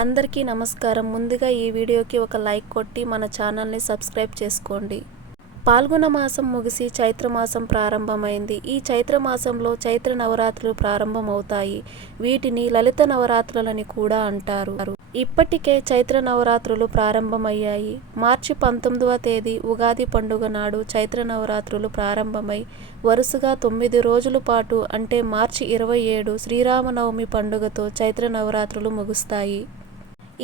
అందరికీ నమస్కారం. ముందుగా ఈ వీడియోకి ఒక లైక్ కొట్టి మన ఛానల్ని సబ్స్క్రైబ్ చేసుకోండి. పాల్గొన మాసం ముగిసి చైత్రమాసం ప్రారంభమైంది. ఈ చైత్రమాసంలో చైత్ర నవరాత్రులు ప్రారంభమవుతాయి. వీటిని లలిత నవరాత్రులని కూడా అంటారు. ఇప్పటికే చైత్ర నవరాత్రులు ప్రారంభమయ్యాయి. మార్చి 19వ తేదీ ఉగాది పండుగ నాడు చైత్ర నవరాత్రులు ప్రారంభమై వరుసగా 9 రోజుల పాటు అంటే మార్చి 27 శ్రీరామనవమి పండుగతో చైత్ర నవరాత్రులు ముగుస్తాయి.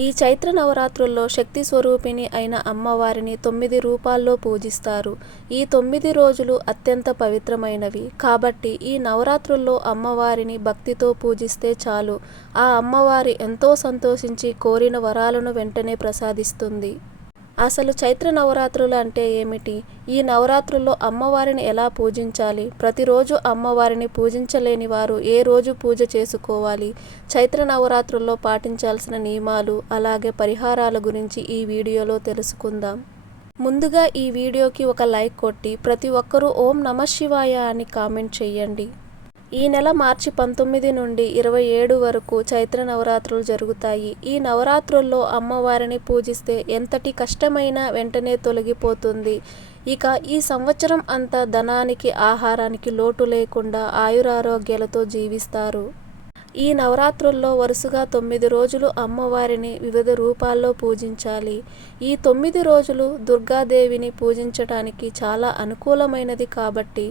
ఈ చైత్ర నవరాత్రుల్లో శక్తి స్వరూపిణి అయిన అమ్మవారిని 9 రూపాల్లో పూజిస్తారు. ఈ 9 రోజులు అత్యంత పవిత్రమైనవి కాబట్టి ఈ నవరాత్రుల్లో అమ్మవారిని భక్తితో పూజిస్తే చాలు, ఆ అమ్మవారి ఎంతో సంతోషించి కోరిన వరాలను వెంటనే ప్రసాదిస్తుంది. అసలు చైత్ర నవరాత్రులు అంటే ఏమిటి? ఈ నవరాత్రుల్లో అమ్మవారిని ఎలా పూజించాలి? ప్రతిరోజు అమ్మవారిని పూజించలేని వారు ఏ రోజు పూజ చేసుకోవాలి? చైత్ర నవరాత్రుల్లో పాటించాల్సిన నియమాలు అలాగే పరిహారాల గురించి ఈ వీడియోలో తెలుసుకుందాం. ముందుగా ఈ వీడియోకి ఒక లైక్ కొట్టి ప్రతి ఒక్కరూ ఓం నమఃశివాయ అని కామెంట్ చేయండి. ఈ నెల మార్చి 19 నుండి 27 వరకు చైత్ర నవరాత్రులు జరుగుతాయి. ఈ నవరాత్రుల్లో అమ్మవారిని పూజిస్తే ఎంతటి కష్టమైనా వెంటనే తొలగిపోతుంది. ఇక ఈ సంవత్సరం అంతా ధనానికి ఆహారానికి లోటు లేకుండా ఆయురారోగ్యాలతో జీవిస్తారు. ఈ నవరాత్రుల్లో వరుసగా 9 రోజులు అమ్మవారిని వివిధ రూపాల్లో పూజించాలి. ఈ 9 రోజులు దుర్గాదేవిని పూజించడానికి చాలా అనుకూలమైనది కాబట్టి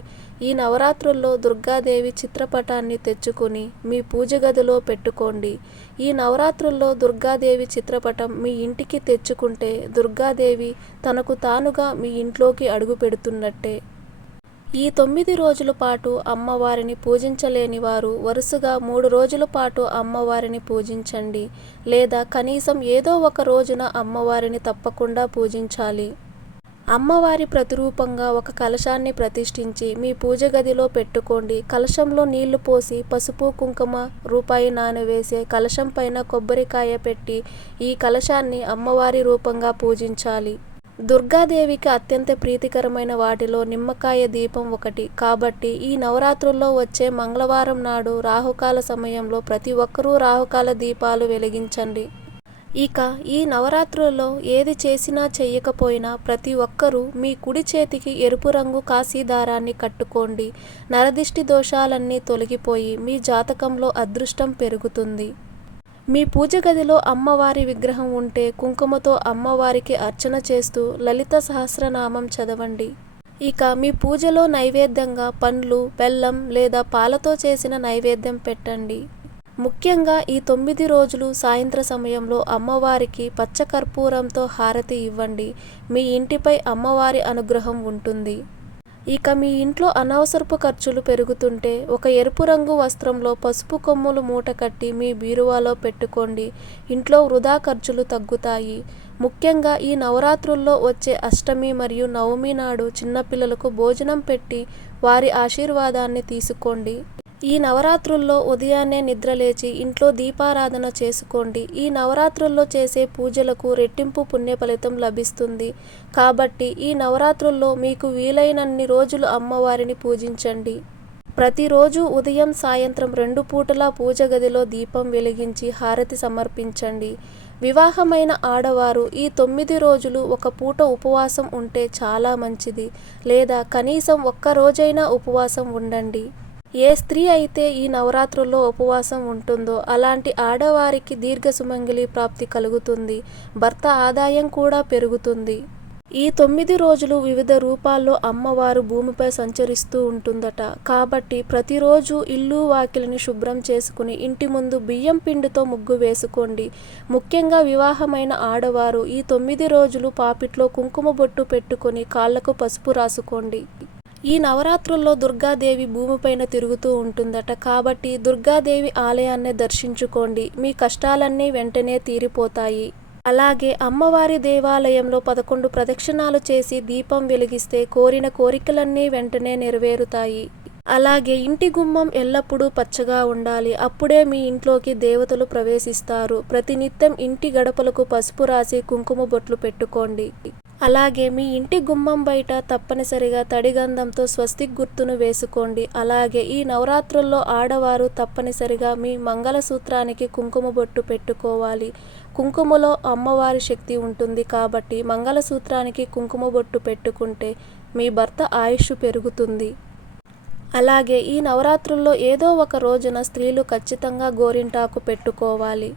ఈ నవరాత్రుల్లో దుర్గాదేవి చిత్రపటాన్ని తెచ్చుకొని మీ పూజ గదిలో పెట్టుకోండి. ఈ నవరాత్రుల్లో దుర్గాదేవి చిత్రపటం మీ ఇంటికి తెచ్చుకుంటే దుర్గాదేవి తనకు తానుగా మీ ఇంట్లోకి అడుగు పెడుతున్నట్టే. ఈ 9 రోజుల పాటు అమ్మవారిని పూజించలేని వారు వరుసగా 3 రోజుల పాటు అమ్మవారిని పూజించండి, లేదా కనీసం ఏదో ఒక రోజున అమ్మవారిని తప్పకుండా పూజించాలి. అమ్మవారి ప్రతిరూపంగా ఒక కలశాన్ని ప్రతిష్ఠించి మీ పూజ గదిలో పెట్టుకోండి. కలశంలో నీళ్లు పోసి పసుపు కుంకుమ రూపాయి నానవేసే కలశం పైన కొబ్బరికాయ పెట్టి ఈ కలశాన్ని అమ్మవారి రూపంగా పూజించాలి. దుర్గాదేవికి అత్యంత ప్రీతికరమైన వాటిలో నిమ్మకాయ దీపం ఒకటి కాబట్టి ఈ నవరాత్రుల్లో వచ్చే మంగళవారం నాడు రాహుకాల సమయంలో ప్రతి ఒక్కరూ రాహుకాల దీపాలు వెలిగించండి. ఇక ఈ నవరాత్రుల్లో ఏది చేసినా చెయ్యకపోయినా ప్రతి ఒక్కరూ మీ కుడి చేతికి ఎరుపు రంగు కాశీ దారాన్ని కట్టుకోండి. నరదిష్టి దోషాలన్నీ తొలగిపోయి మీ జాతకంలో అదృష్టం పెరుగుతుంది. మీ పూజ గదిలో అమ్మవారి విగ్రహం ఉంటే కుంకుమతో అమ్మవారికి అర్చన చేస్తూ లలిత సహస్రనామం చదవండి. ఇక మీ పూజలో నైవేద్యంగా పండ్లు, బెల్లం లేదా పాలతో చేసిన నైవేద్యం పెట్టండి. ముఖ్యంగా ఈ 9 రోజులు సాయంత్ర సమయంలో అమ్మవారికి పచ్చకర్పూరంతో హారతి ఇవ్వండి. మీ ఇంటిపై అమ్మవారి అనుగ్రహం ఉంటుంది. ఇక మీ ఇంట్లో అనవసరపు ఖర్చులు పెరుగుతుంటే ఒక ఎరుపు రంగు వస్త్రంలో పసుపు కొమ్ములు మూట కట్టి మీ బీరువాలో పెట్టుకోండి. ఇంట్లో వృధా ఖర్చులు తగ్గుతాయి. ముఖ్యంగా ఈ నవరాత్రుల్లో వచ్చే అష్టమి మరియు నవమి నాడు చిన్నపిల్లలకు భోజనం పెట్టి వారి ఆశీర్వాదాన్ని తీసుకోండి. ఈ నవరాత్రుల్లో ఉదయాన్నే నిద్రలేచి ఇంట్లో దీపారాధన చేసుకోండి. ఈ నవరాత్రుల్లో చేసే పూజలకు రెట్టింపు పుణ్య ఫలితం లభిస్తుంది. కాబట్టి ఈ నవరాత్రుల్లో మీకు వీలైనన్ని రోజులు అమ్మవారిని పూజించండి. ప్రతిరోజు ఉదయం సాయంత్రం 2 పూటలా పూజ గదిలో దీపం వెలిగించి హారతి సమర్పించండి. వివాహమైన ఆడవారు ఈ 9 రోజులు ఒక పూట ఉపవాసం ఉంటే చాలా మంచిది, లేదా కనీసం ఒక్క రోజైనా ఉపవాసం ఉండండి. ఏ స్త్రీ అయితే ఈ నవరాత్రుల్లో ఉపవాసం ఉంటుందో అలాంటి ఆడవారికి దీర్ఘ సుమంగళి ప్రాప్తి కలుగుతుంది. భర్త ఆదాయం కూడా పెరుగుతుంది. ఈ 9 రోజులు వివిధ రూపాల్లో అమ్మవారు భూమిపై సంచరిస్తూ ఉంటుందట. కాబట్టి ప్రతిరోజు ఇల్లు వాకిలిని శుభ్రం చేసుకుని ఇంటి ముందు బియ్యం పిండితో ముగ్గు వేసుకోండి. ముఖ్యంగా వివాహమైన ఆడవారు ఈ 9 రోజులు పాపిట్లో కుంకుమ బొట్టు పెట్టుకొని కాళ్లకు పసుపు రాసుకోండి. ఈ నవరాత్రుల్లో దుర్గాదేవి భూమిపైన తిరుగుతూ ఉంటుందట. కాబట్టి దుర్గాదేవి ఆలయాన్ని దర్శించుకోండి. మీ కష్టాలన్నీ వెంటనే తీరిపోతాయి. అలాగే అమ్మవారి దేవాలయంలో 11 ప్రదక్షిణాలు చేసి దీపం వెలిగిస్తే కోరిన కోరికలన్నీ వెంటనే నెరవేరుతాయి. అలాగే ఇంటి గుమ్మం ఎల్లప్పుడూ పచ్చగా ఉండాలి. అప్పుడే మీ ఇంట్లోకి దేవతలు ప్రవేశిస్తారు. ప్రతినిత్యం ఇంటి గడపలకు పసుపు రాసి కుంకుమ బొట్లు పెట్టుకోండి. అలాగే మీ ఇంటి గుమ్మం బయట తప్పనిసరిగా తడిగంధంతో స్వస్తిక్ గుర్తును వేసుకోండి. అలాగే ఈ నవరాత్రుల్లో ఆడవారు తప్పనిసరిగా మీ మంగళసూత్రానికి కుంకుమ బొట్టు పెట్టుకోవాలి. కుంకుమలో అమ్మవారి శక్తి ఉంటుంది కాబట్టి మంగళసూత్రానికి కుంకుమ బొట్టు పెట్టుకుంటే మీ భర్త ఆయుష్ పెరుగుతుంది. అలాగే ఈ నవరాత్రుల్లో ఏదో ఒక రోజున స్త్రీలు ఖచ్చితంగా గోరింటాకు పెట్టుకోవాలి.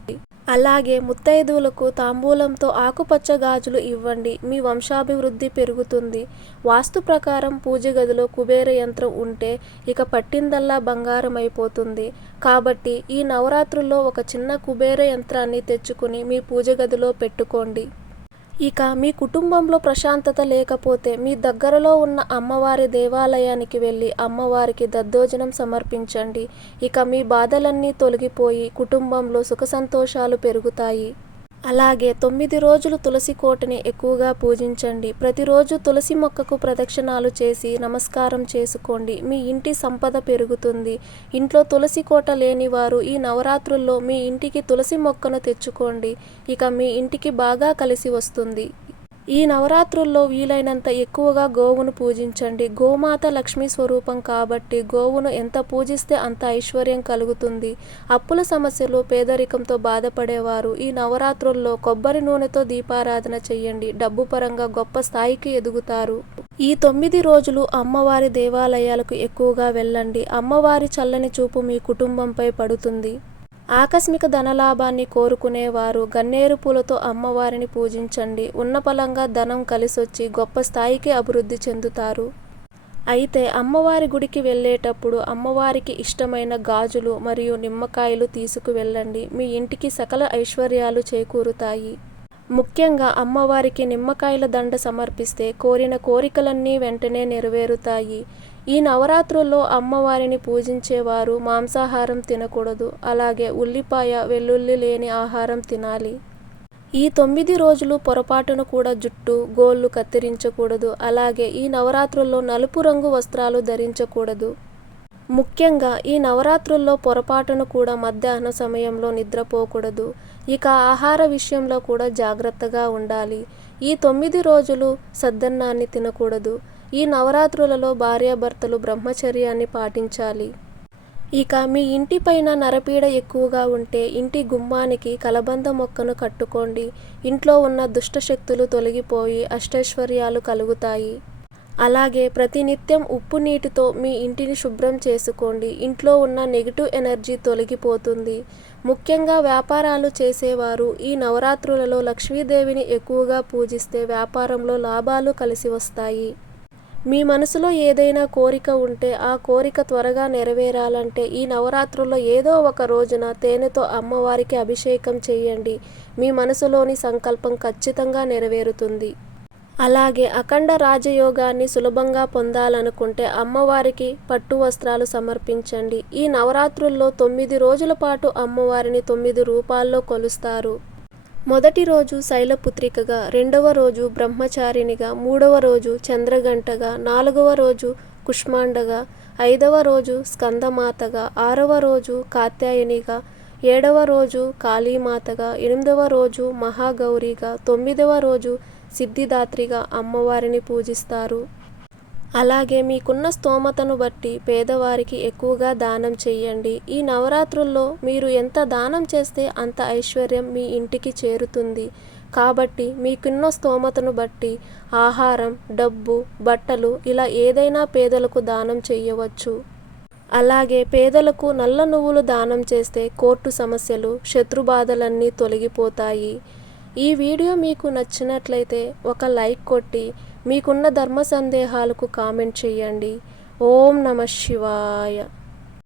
అలాగే ముత్తైదువులకు తాంబూలంతో ఆకుపచ్చ గాజులు ఇవ్వండి. మీ వంశాభివృద్ధి పెరుగుతుంది. వాస్తు ప్రకారం పూజ గదిలో కుబేర యంత్రం ఉంటే ఇక పట్టిందల్లా బంగారం అయిపోతుంది. కాబట్టి ఈ నవరాత్రుల్లో ఒక చిన్న కుబేర యంత్రాన్ని తెచ్చుకుని మీ పూజ గదిలో పెట్టుకోండి. ఇక మీ కుటుంబంలో ప్రశాంతత లేకపోతే మీ దగ్గరలో ఉన్న అమ్మవారి దేవాలయానికి వెళ్ళి అమ్మవారికి దద్దోజనం సమర్పించండి. ఇక మీ బాధలన్నీ తొలగిపోయి కుటుంబంలో సుఖ సంతోషాలు పెరుగుతాయి. అలాగే 9 రోజులు తులసి కోటని ఎక్కువగా పూజించండి. ప్రతిరోజు తులసి మొక్కకు ప్రదక్షిణాలు చేసి నమస్కారం చేసుకోండి. మీ ఇంటి సంపద పెరుగుతుంది. ఇంట్లో తులసి కోట లేని వారు ఈ నవరాత్రుల్లో మీ ఇంటికి తులసి మొక్కను తెచ్చుకోండి. ఇక మీ ఇంటికి బాగా కలిసి వస్తుంది. ఈ నవరాత్రుల్లో వీలైనంత ఎక్కువగా గోవును పూజించండి. గోమాత లక్ష్మీ స్వరూపం కాబట్టి గోవును ఎంత పూజిస్తే అంత ఐశ్వర్యం కలుగుతుంది. అప్పుల సమస్యలు, పేదరికంతో బాధపడేవారు ఈ నవరాత్రుల్లో కొబ్బరి నూనెతో దీపారాధన చేయండి. డబ్బు పరంగా గొప్ప స్థాయికి ఎదుగుతారు. ఈ 9 రోజులు అమ్మవారి దేవాలయాలకు ఎక్కువగా వెళ్ళండి. అమ్మవారి చల్లని చూపు మీ కుటుంబంపై పడుతుంది. ఆకస్మిక ధనలాభాన్ని కోరుకునేవారు గన్నేరు పూలతో అమ్మవారిని పూజించండి. ఉన్నపలంగా ధనం కలిసొచ్చి గొప్ప స్థాయికి అభివృద్ధి చెందుతారు. అయితే అమ్మవారి గుడికి వెళ్ళేటప్పుడు అమ్మవారికి ఇష్టమైన గాజులు మరియు నిమ్మకాయలు తీసుకువెళ్ళండి. మీ ఇంటికి సకల ఐశ్వర్యాలు చేకూరుతాయి. ముఖ్యంగా అమ్మవారికి నిమ్మకాయల దండ సమర్పిస్తే కోరిన కోరికలన్నీ వెంటనే నెరవేరుతాయి. ఈ నవరాత్రుల్లో అమ్మవారిని పూజించేవారు మాంసాహారం తినకూడదు. అలాగే ఉల్లిపాయ, వెల్లుల్లి లేని ఆహారం తినాలి. ఈ 9 రోజులు పొరపాటును కూడా జుట్టు, గోళ్ళు కత్తిరించకూడదు. అలాగే ఈ నవరాత్రుల్లో నలుపు రంగు వస్త్రాలు ధరించకూడదు. ముఖ్యంగా ఈ నవరాత్రుల్లో పొరపాటును కూడా మధ్యాహ్న సమయంలో నిద్రపోకూడదు. ఇక ఆహార విషయంలో కూడా జాగ్రత్తగా ఉండాలి. ఈ 9 రోజులు సద్దన్నాన్ని తినకూడదు. ఈ నవరాత్రులలో భార్యాభర్తలు బ్రహ్మచర్యాన్ని పాటించాలి. ఇక మీ ఇంటి పైన నరపీడ ఎక్కువగా ఉంటే ఇంటి గుమ్మానికి కలబంద మొక్కను కట్టుకోండి. ఇంట్లో ఉన్న దుష్టశక్తులు తొలగిపోయి అష్టైశ్వర్యాలు కలుగుతాయి. అలాగే ప్రతినిత్యం ఉప్పు నీటితో మీ ఇంటిని శుభ్రం చేసుకోండి. ఇంట్లో ఉన్న నెగిటివ్ ఎనర్జీ తొలగిపోతుంది. ముఖ్యంగా వ్యాపారాలు చేసేవారు ఈ నవరాత్రులలో లక్ష్మీదేవిని ఎక్కువగా పూజిస్తే వ్యాపారంలో లాభాలు కలిసి వస్తాయి. మీ మనసులో ఏదైనా కోరిక ఉంటే ఆ కోరిక త్వరగా నెరవేరాలంటే ఈ నవరాత్రుల్లో ఏదో ఒక రోజున తేనెతో అమ్మవారికి అభిషేకం చేయండి. మీ మనసులోని సంకల్పం ఖచ్చితంగా నెరవేరుతుంది. అలాగే అఖండ రాజయోగాన్ని సులభంగా పొందాలనుకుంటే అమ్మవారికి పట్టు వస్త్రాలు సమర్పించండి. ఈ నవరాత్రుల్లో 9 రోజుల పాటు అమ్మవారిని 9 రూపాల్లో కొలుస్తారు. మొదటి రోజు శైలపుత్రికగా, రెండవ రోజు బ్రహ్మచారిణిగా, మూడవ రోజు చంద్రగంటగా, నాలుగవ రోజు కుష్మాండగా, ఐదవ రోజు స్కందమాతగా, ఆరవ రోజు కాత్యాయనిగా, ఏడవ రోజు కాళీమాతగా, ఎనిమిదవ రోజు మహాగౌరిగా, 9వ రోజు సిద్ధిదాత్రిగా అమ్మవారిని పూజిస్తారు. అలాగే మీకున్న స్తోమతను బట్టి పేదవారికి ఎక్కువగా దానం చేయండి. ఈ నవరాత్రుల్లో మీరు ఎంత దానం చేస్తే అంత ఐశ్వర్యం మీ ఇంటికి చేరుతుంది. కాబట్టి మీకున్న స్తోమతను బట్టి ఆహారం, డబ్బు, బట్టలు ఇలా ఏదైనా పేదలకు దానం చేయవచ్చు. అలాగే పేదలకు నల్ల నువ్వులు దానం చేస్తే కోర్టు సమస్యలు, శత్రుబాధలన్నీ తొలగిపోతాయి. ఈ వీడియో మీకు నచ్చినట్లయితే ఒక లైక్ కొట్టి మీకున్న ధర్మ సందేహాలకు కామెంట్ చేయండి. ఓం నమః శివాయ.